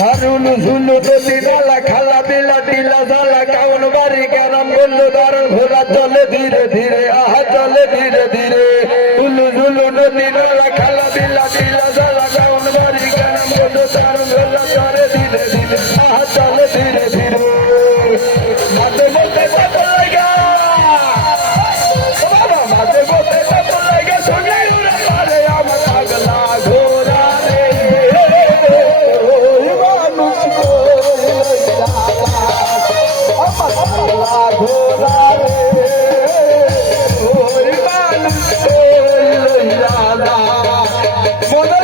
হারুলু ঝুলু নদী নালা খালা বিলা টিলা জালা কাউন বাড়ি গরম বলল দারুণ ঘোরা চলে ধীরে ধীরে, আহা চলে ধীরে ধীরে। উলু ঝুলু নদী নালা খালা বিলা টিলা ধীরে ধীরে চলে ধীরে ধীরে। মনে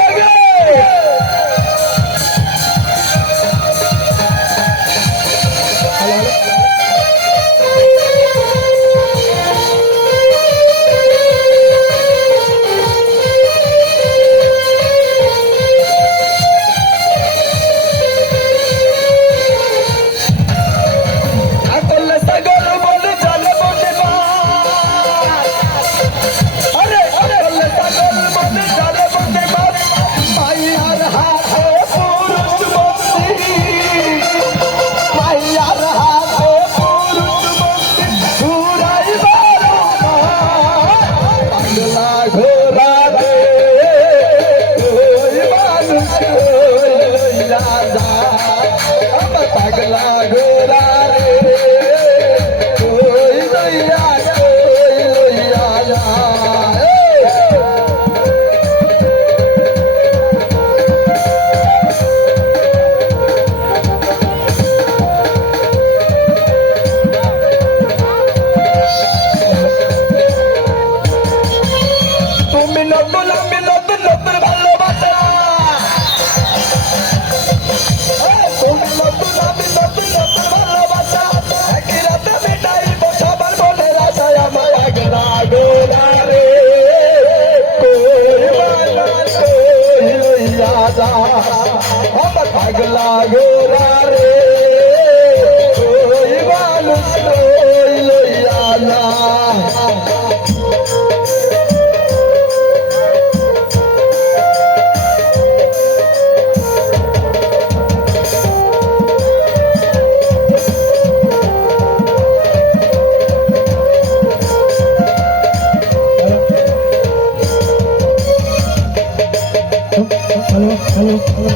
হ্যালো হ্যালো হ্যালো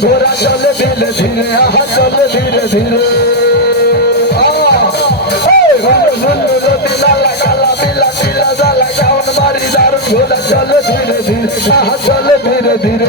ঘোরা চলে ধীরে ধীরে আহা চলে ধীরে ধীরে ঘোরা চলে ধীরে ধীরে আহা চলে ধীরে ধীরে